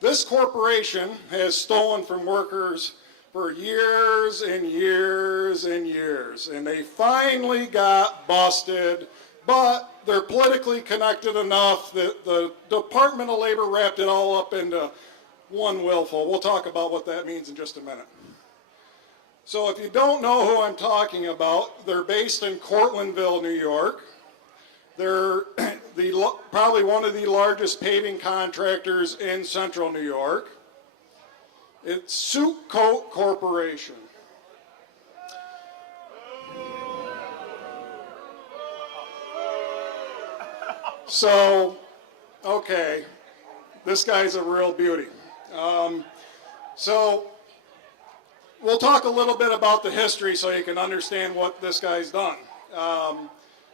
This corporation has stolen from workers for years and years and years, and they finally got busted, but they're politically connected enough that the Department of Labor wrapped it all up into one willful. We'll talk about what that means in just a minute. So if you don't know who I'm talking about, they're based in Cortlandville, New York. They're probably one of the largest paving contractors in central New York. It's Suit Coat Corporation. So Okay, this guy's a real beauty. So we'll talk a little bit about the history so you can understand what this guy's done.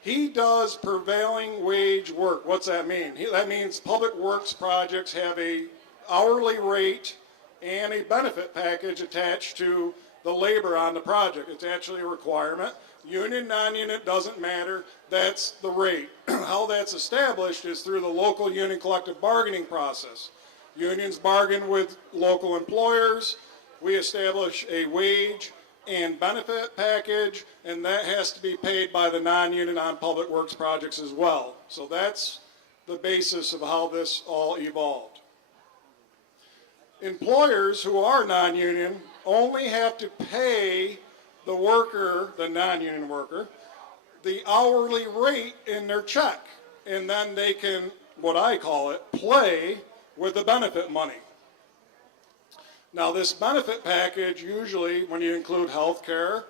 He does prevailing wage work. What's that mean? That means public works projects have a hourly rate and a benefit package attached to the labor on the project. It's actually a requirement. Union, non-union, doesn't matter. That's the rate. How that's established is through the local union collective bargaining process. Unions bargain with local employers. We establish a wage and benefit package, and that has to be paid by the non-union on public works projects as well. So that's the basis of how this all evolved. Employers who are non-union only have to pay the worker, the non-union worker, the hourly rate in their check, and then they can, what I call it, play with the benefit money. Now this benefit package, usually when you include health care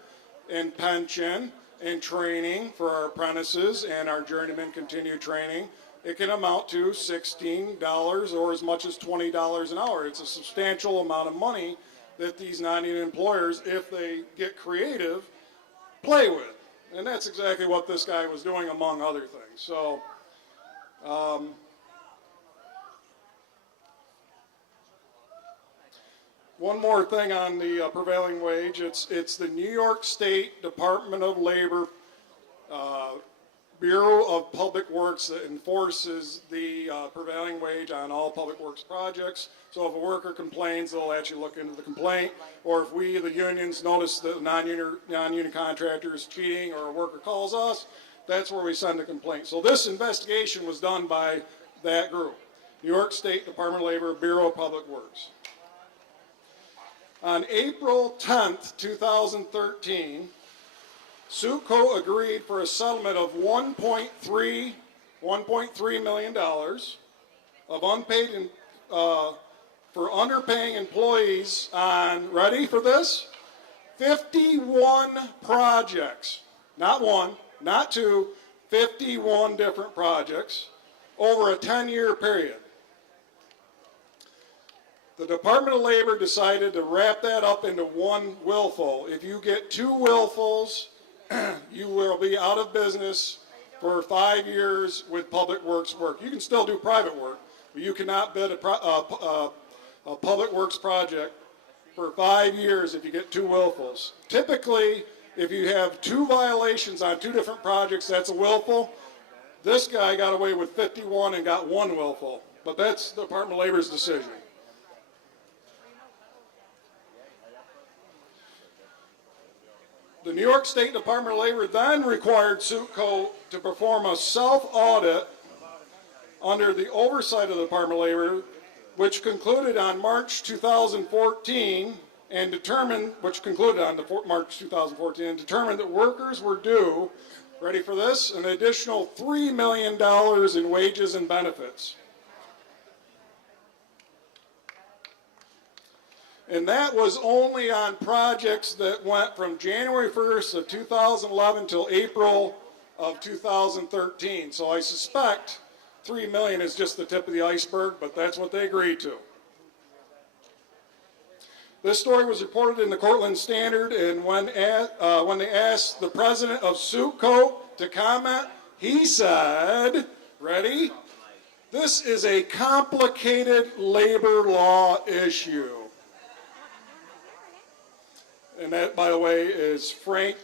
and pension and training for our apprentices and our journeyman continued training, it can amount to $16 or as much as $20 an hour. It's a substantial amount of money that these non-union employers, if they get creative, play with. And that's exactly what this guy was doing, among other things. So, one more thing on the prevailing wage. It's the New York State Department of Labor Bureau of Public Works that enforces the prevailing wage on all public works projects. So if a worker complains, they'll actually look into the complaint. Or if we, the unions, notice that a non-union contractor is cheating or a worker calls us, that's where we send a complaint. So this investigation was done by that group, New York State Department of Labor Bureau of Public Works. On April 10th, 2013, Suitco agreed for a settlement of $1.3 million of unpaid for underpaying employees on, ready for this? 51 projects. Not one, not two, 51 different projects over a 10-year period. The Department of Labor decided to wrap that up into one willful. If you get two willfuls, you will be out of business for 5 years with public works work. You can still do private work, but you cannot bid a public works project for 5 years if you get two willfuls. Typically, if you have two violations on two different projects, that's a willful. This guy got away with 51 and got one willful, but that's the Department of Labor's decision. The New York State Department of Labor then required Suitco to perform a self-audit under the oversight of the Department of Labor, which concluded on March 2014 and determined, March 2014 and determined that workers were due, ready for this, an additional $3 million in wages and benefits. And that was only on projects that went from January 1st of 2011 till April of 2013. So I suspect $3 million is just the tip of the iceberg, but that's what they agreed to. This story was reported in the Cortland Standard, and when they asked the president of Suitco to comment, he said, ready? This is a complicated labor law issue. And that, by the way, is Frank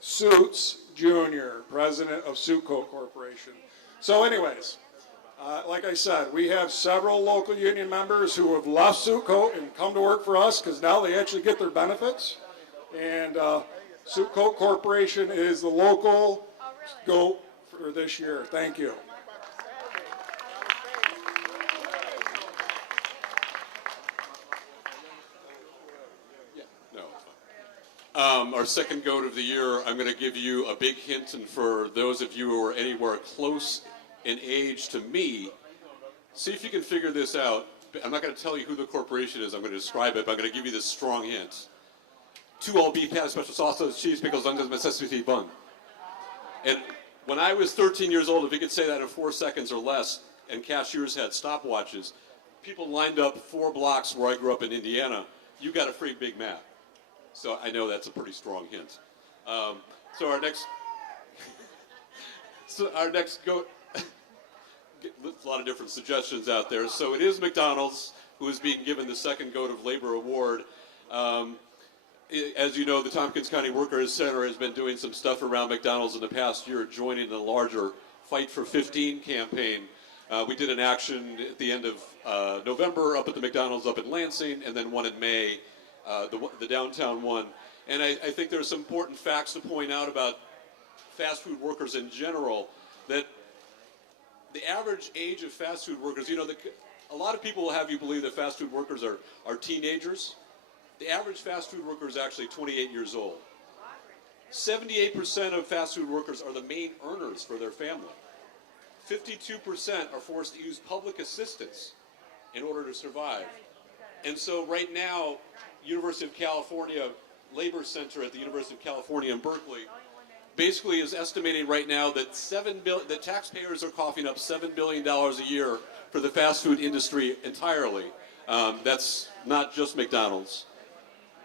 Suits Jr., president of Suitco Corporation. So anyways, like I said, we have several local union members who have left Suitco and come to work for us because now they actually get their benefits. And Suitco Corporation is the local goat for this year. Thank you. Our second goat of the year, I'm going to give you a big hint, and for those of you who are anywhere close in age to me, see if you can figure this out. I'm not going to tell you who the corporation is. I'm going to describe it, but I'm going to give you this strong hint. 2 all beef patties, special sausage, cheese, pickles, onions, necessity bun. And when I was 13 years old, if you could say that in 4 seconds or less, and cashiers had stopwatches. People lined up 4 blocks where I grew up in Indiana. You got a free Big Mac. So I know that's a pretty strong hint. So our next goat. A lot of different suggestions out there. So it is McDonald's who is being given the second Goat of Labor Award. As you know, the Tompkins County Workers Center has been doing some stuff around McDonald's in the past year, joining the larger Fight for 15 campaign. We did an action at the end of November up at the McDonald's up in Lansing, and then one in May, the downtown one. And I think there's some important facts to point out about fast food workers in general, that the average age of fast food workers, you know, a lot of people will have you believe that fast food workers are teenagers. The average fast food worker is actually 28 years old. 78% of fast food workers are the main earners for their family. 52% are forced to use public assistance in order to survive. And so right now, University of California Labor Center at the University of California in Berkeley basically is estimating right now that the taxpayers are coughing up $7 billion a year for the fast food industry entirely. That's not just McDonald's.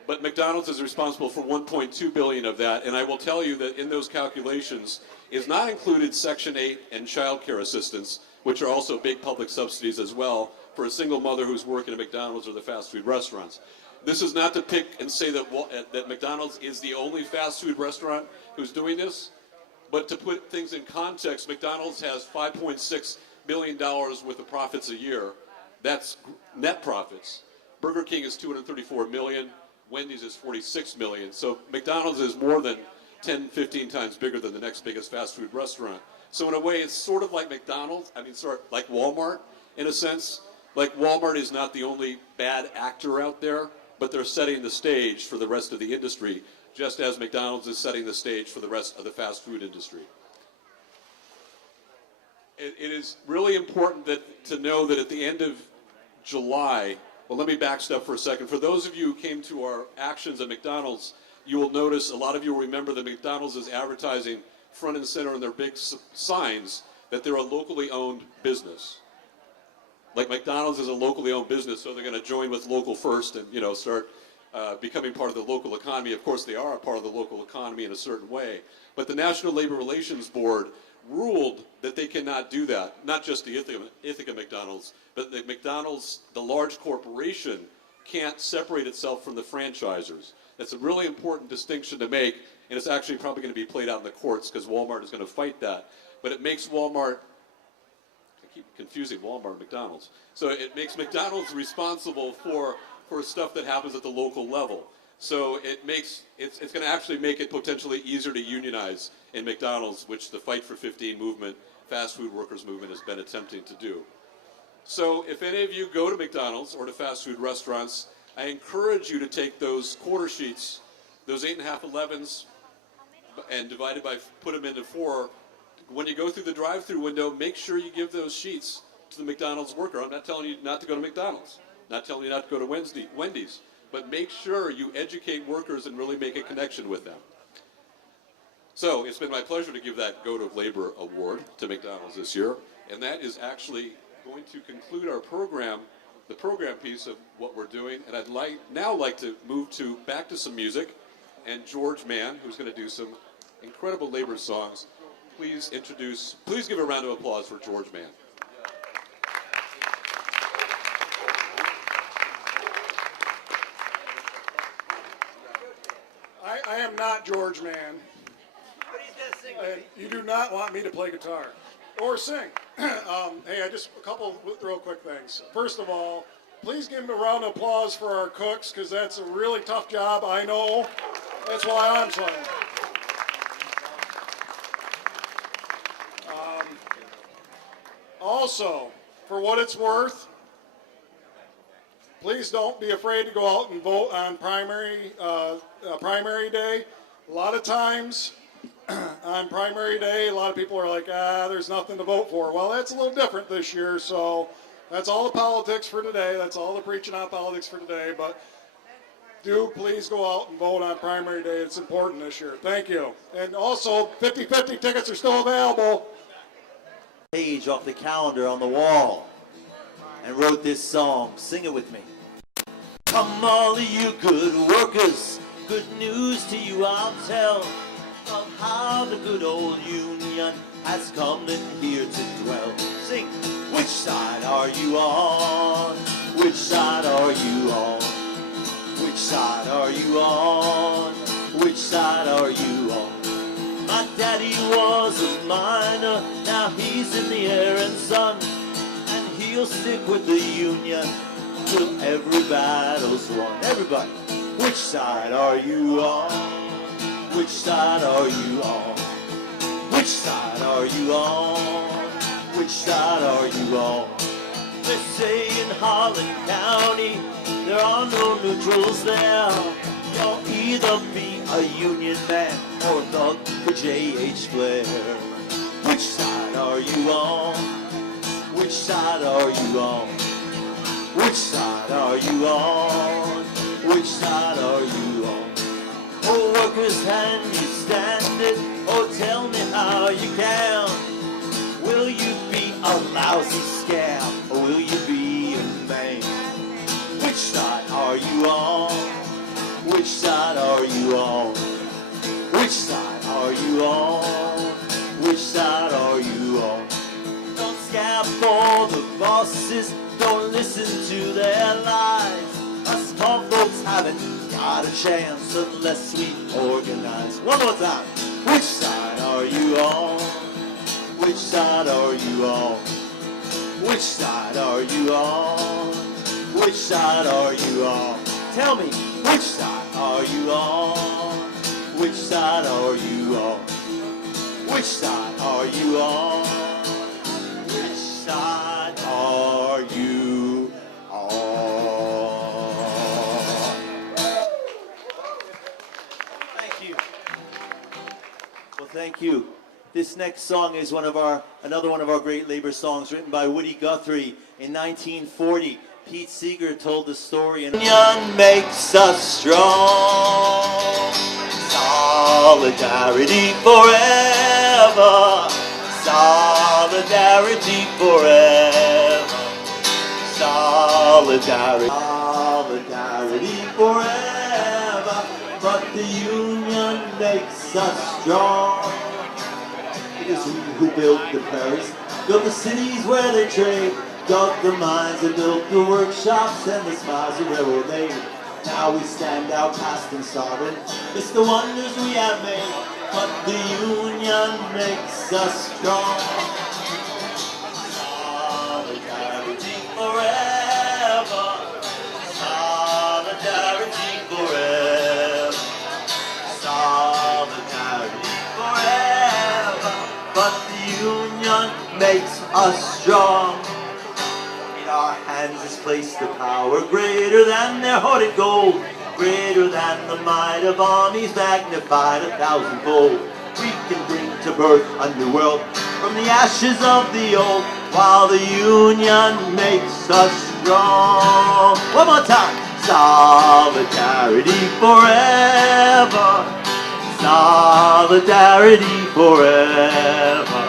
But McDonald's is responsible for $1.2 billion of that, and I will tell you that in those calculations is not included Section 8 and child care assistance, which are also big public subsidies as well for a single mother who's working at McDonald's or the fast food restaurants. This is not to pick and say that McDonald's is the only fast food restaurant who's doing this, but to put things in context, McDonald's has $5.6 billion worth of profits a year. That's net profits. Burger King is $234 million. Wendy's is $46 million. So McDonald's is more than 10, 15 times bigger than the next biggest fast food restaurant. So in a way, it's sort of like McDonald's, sort of like Walmart in a sense. Like Walmart is not the only bad actor out there, but they're setting the stage for the rest of the industry, just as McDonald's is setting the stage for the rest of the fast food industry. It is really important to know that at the end of July, well, let me backstep for a second. For those of you who came to our actions at McDonald's, you will notice, a lot of you will remember that McDonald's is advertising front and center on their big signs that they're a locally owned business. Like McDonald's is a locally owned business, so they're going to join with Local First and, you know, start becoming part of the local economy. Of course, they are a part of the local economy in a certain way. But the National Labor Relations Board ruled that they cannot do that. Not just the Ithaca McDonald's, but the McDonald's, the large corporation, can't separate itself from the franchisers. That's a really important distinction to make, and it's actually probably going to be played out in the courts because Walmart is going to fight that. But it makes Walmart, I keep confusing Walmart and McDonald's, so it makes McDonald's responsible for stuff that happens at the local level. So it's going to actually make it potentially easier to unionize in McDonald's, which the Fight for 15 movement, fast food workers movement, has been attempting to do. So if any of you go to McDonald's or to fast food restaurants, I encourage you to take those quarter sheets, those 8.5 11s, and put them into 4. When you go through the drive-through window, make sure you give those sheets to the McDonald's worker. I'm not telling you not to go to McDonald's, not telling you not to go to Wendy's, but make sure you educate workers and really make a connection with them. So it's been my pleasure to give that Goat of Labor Award to McDonald's this year, and that is actually going to conclude our program, the program piece of what we're doing. And I'd now like to move back to some music, and George Mann, who's going to do some incredible labor songs. Please give a round of applause for George Mann. I am not George Mann. And you do not want me to play guitar or sing. Hey, a couple real quick things. First of all, please give them a round of applause for our cooks, because that's a really tough job, I know. That's why I'm trying. Also, for what it's worth, please don't be afraid to go out and vote on primary day. A lot of times on primary day, a lot of people are like, there's nothing to vote for. Well, that's a little different this year, so that's all the politics for today. That's all the preaching on politics for today. But do please go out and vote on primary day. It's important this year. Thank you. And also, 50-50 tickets are still available. page off the calendar on the wall and wrote this song. Sing it with me. Come all of you good workers, good news to you I'll tell of how the good old Union has come in here to dwell. Sing, which side are you on? Which side are you on? Which side are you on? Which side are you on? My daddy was a miner, now he's in the air and sun, and he'll stick with the Union till every battle's won. Everybody, which side are you on? Which side are you on? Which side are you on? Which side are you on? They say in Harlan County there are no neutrals there. You'll either be a Union man or a thug for J.H. Blair. Which side are you on? Which side are you on? Which side are you on? Which side are you on? Oh, workers, can you stand it? Oh, tell me how you can. Will you be a lousy scab, or will you be a man? Which side are you on? Which side are you on? Which side are you on? Which side are you on? Don't scab for the bosses, don't listen to their lies. Us poor folks haven't got a chance unless we organize. One more time. Which side are you on? Which side are you on? Which side are you on? Which side are you on? Tell me, which side are you on? Which side are you on? Which side are you on? Which side are you on? Thank you. Well, thank you. This next song is another one of our great labor songs written by Woody Guthrie in 1940. Pete Seeger told the story, and Union makes us strong. Solidarity forever. Solidarity forever. Solidarity. Solidarity forever. But the Union makes us strong. It is we who built the prairies, built the cities where they trade, dug the mines and built the workshops and the smiles of railroad made. Now we stand outcast and starving. It's the wonders we have made, but the Union makes us strong. Solidarity forever. Solidarity forever. Solidarity forever. But the Union makes us strong. In our hands is placed the power greater than their hoarded gold, greater than the might of armies magnified 1,000-fold. We can bring to birth a new world from the ashes of the old, while the Union makes us strong. One more time. Solidarity forever. Solidarity forever.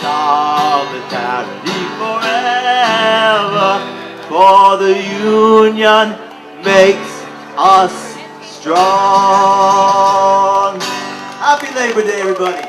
Solidarity forever. For the Union makes us strong. Happy Labor Day, everybody.